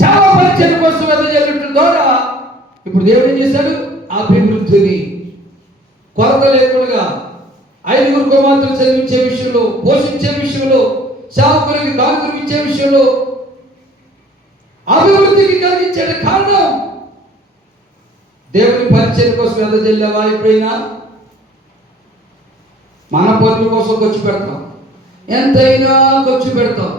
చాలా పరిచయం కోసం వెదజల్లటం ద్వారా ఇప్పుడు దేవుడు ఏం చేశాడు? అభివృద్ధిని కొరత లేకుండా ఐదుగురు కుమార్తెలు చదివించే విషయంలో పోషించే విషయంలో సేవకులకి కాకులు ఇచ్చే విషయంలో అభివృద్ధికి కలిగించే కారణం దేవుని పరిచయం కోసం వెదజల్లావా ఎప్పుడైనా మన పనుల కోసం ఖర్చు పెడతాం. ఎంతైనా ఖర్చు పెడతాం.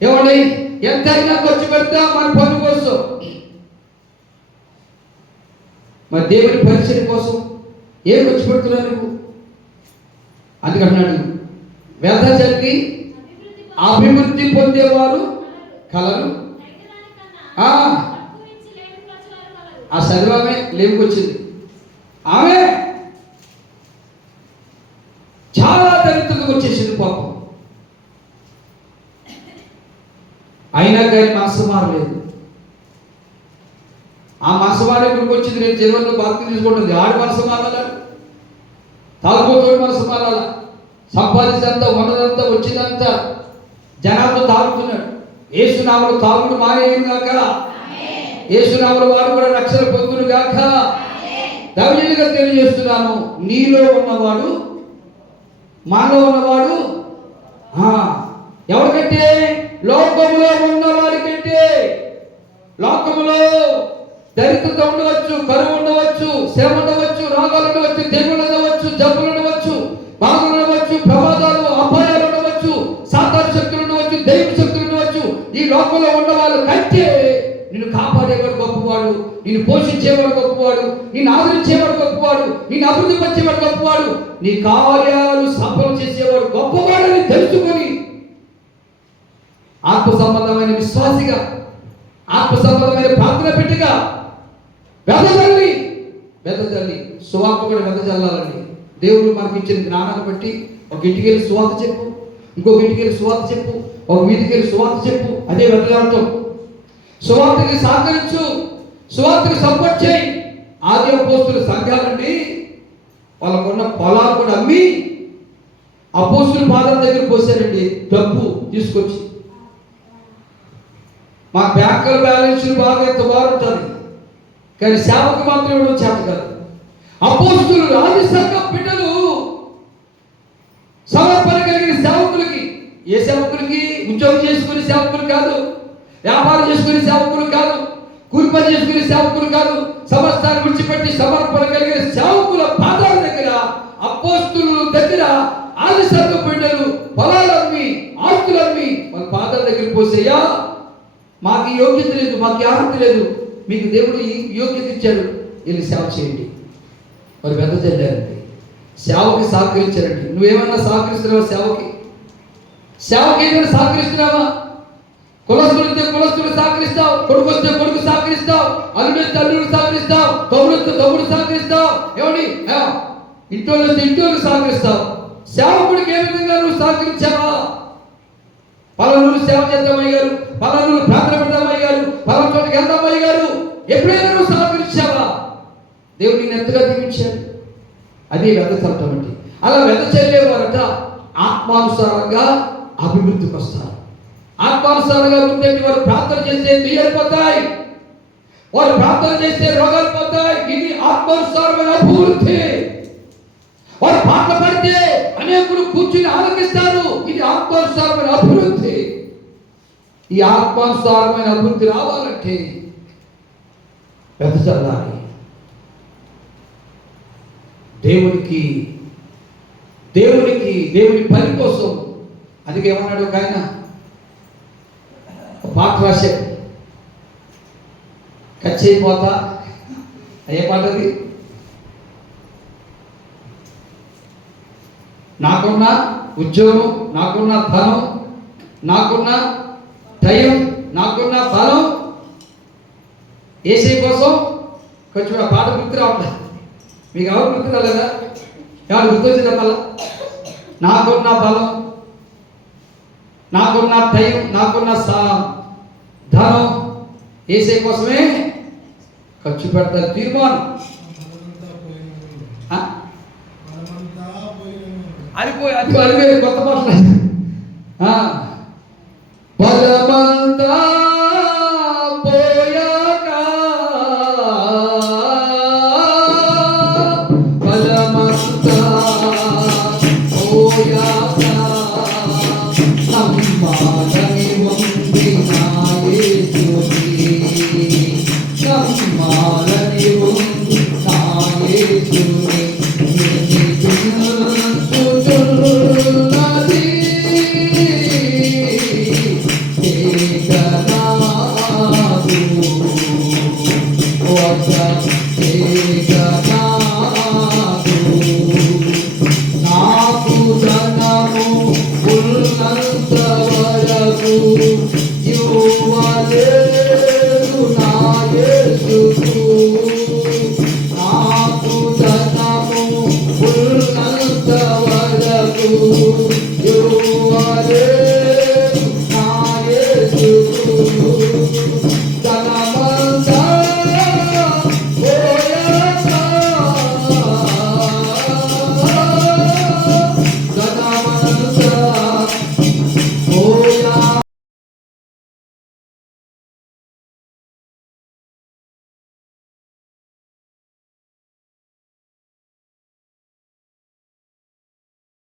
ఏమండి? ఎంతైనా ఖర్చు పెడతా మన పని కోసం. మరి దేవుని పరిచయం కోసం ఏం ఖర్చు పెడుతున్నావు నువ్వు? అందుకంటున్నాడు వ్యధ చల్లి అభివృద్ధి పొందేవారు కలరు. ఆ. ఆ లేవుకొచ్చింది లేపుకొచ్చింది ఆమె మనసు మారలేదు ఆ మనసు మారే ఇక్కడికి వచ్చింది నేను జనవరిలో బాధ్యత తీసుకుంటుంది. ఆడి మనసు మారాల తాగుబోతోడి మనసు మారాల సంపాదించినంత ఉన్నదంతా వచ్చిందంతా జనాలతో తాగుతున్నాడు. ఏసునామలు తాగుడు మానేయను గాక? ఏసునామలు వాడు కూడా రక్షణ పొందును గాక? తెలియజేస్తున్నాను. నీలో ఉన్నవాడు మాలో ఉన్నవాడు ఆ, ఎవరికంటే లోకములో ఉన్నవాడి కంటే లోకములో శత్రుత ఉండవచ్చు కరువు ఉండవచ్చు శ్రమ ఉండవచ్చు రోగాలు ఉండవచ్చు తెగులు ఉండవచ్చు జబ్బులు ఉండవచ్చు బాధలు ఉండవచ్చు ప్రమాదాలు అపాయాలు ఉండవచ్చు సాతాన శక్తులు ఉండవచ్చు దైవ శక్తులు ఉండవచ్చు. ఈ లోకంలో ఉన్నవాళ్ళు కంటే నిన్ను కాపాడేవాడు గొప్పవాడు నిన్ను పోషించేవాడు గొప్పవాడు నిన్ను ఆదరించేవాడు గొప్పవాడు నిన్ను అభివృద్ధి పరిచేవాడు గొప్పవాడు. నీ కార్యాలు సఫలం చేసేవాడు గొప్పవాడని తెలుసుకొని ఆత్మ సంబంధమైన విశ్వాసిగా ఆత్మ సంబంధమైన ప్రార్థన పెట్టిగా వెదజల్లి వెదజల్లి. సువార్త కూడా వెదజల్లాలండి. దేవుడు మనకి ఇచ్చిన జ్ఞానాన్ని బట్టి ఒక ఇంటికి వెళ్ళి సువార్త చెప్పు ఇంకొక ఇంటికి వెళ్ళి సువార్త చెప్పు ఒక వీధికి వెళ్ళి సువార్త చెప్పు అదే వెదజల్లటం సువార్తకి సహకరించు సువార్తకి సపోర్ట్ చేయి. ఆది అపోస్తుల సంఘాలండి వాళ్ళకున్న పొలాలు కూడా అమ్మి అపోస్తుల పాదం దగ్గర పోసారండి. డబ్బు తీసుకొచ్చి. మా బ్యాంకుల బ్యాలెన్స్ బాగా ఎంత బాగుంటుంది కానీ సేవకు మాత్రం ఇవ్వడం చేత కాదు. అపోస్తులు రాజు సంఘం బిడ్డలు సమర్పణ కలిగిన సేవకులకి ఏ సేవకులకి? ఉద్యోగం చేసుకునే సేవకులు కాదు వ్యాపారం చేసుకునే సేవకులు కాదు కూలి పని చేసుకునే సేవకులు కాదు సమస్తాన్ని విడిచిపెట్టి సమర్పణ కలిగిన సేవకుల పాదాల దగ్గర అపోస్తుల దగ్గర ఆది సంఘం బిడ్డలు పొలాలమ్మి ఆస్తులమ్మి వాళ్ళ పాదాల దగ్గర పోసేయా మాకు యోగ్యత లేదు మాకు అర్హత లేదు. మీకు దేవుడు ఈ యోగ్యత ఇచ్చాడు. వీళ్ళు సేవ చేయండి. మరి పెద్ద చెల్లారండి సేవకి సహకరించారండి. నువ్వేమన్నా సహకరిస్తున్నావా సేవకి? సేవకి ఏమైనా సహకరిస్తున్నావా? కులస్తులు వస్తే కులస్తులు సహకరిస్తావు. కొడుకు వస్తే కొడుకు సహకరిస్తావు. అల్లుడు వస్తే అల్లుడు సహకరిస్తావు. తమ్ముడు వస్తే తమ్ముడు సహకరిస్తావు. ఏమండి? ఇంట్లో ఇంటోళ్ళు వస్తే ఇంటోళ్ళు సహకరిస్తావు. సేవకుడికి ఏ విధంగా నువ్వు సహకరించావా? పలానూరు సేవ చేద్దామయ్య గారు పలానూరు ప్రార్థన పెడదామయ్య పలానా చోటకి గారు? ఎప్పుడైనా నువ్వు సహకరించావా? దేవుడు నేను ఎంతగా దీవించాడు? అది వెద చల్లటం అంటే అలా వెద చల్లేవారట ఆత్మానుసారంగా అభివృద్ధికి వస్తారు. ఆత్మానుసారంగా ఉంటే వారు ప్రార్థన చేస్తే ఏర్పడతాయి వారు ప్రార్థన చేస్తే రోగాలు పోతాయి. ఇది ఆత్మానుసారమైన అభివృద్ధి. వారు పాటలు పడితే అనేకులు కూర్చుని ఆలకిస్తారు ఇది ఆత్మానుసారమైన అభివృద్ధి. ఈ ఆత్మానుసారమైన అభివృద్ధి రావాలంటే పెద్ద దేవునికి దేవునికి దేవుని పని కోసం అందుకే ఏమన్నాడు ఒక ఆయన? పాట రాశాడు. ఖర్చు అయిపోతా? ఏ పాట అది? నాకున్న ఉద్యోగం నాకున్న ధనం నాకున్న టైం నాకున్న బలం ఏసీ కోసం కొంచెం ఆ పాట గుర్తు రావట్లేదు మీకు ఎవరు గుర్తు రాలేదా ఎవరు గుర్తొచ్చిందా మళ్ళా నాకున్న బలం నాకున్న టైం నాకున్న ధనం ఏసే కోసమే ఖర్చు పెడతారు తీర్మానం? అది పోయి అది అది వేరే కొత్త భాష Father.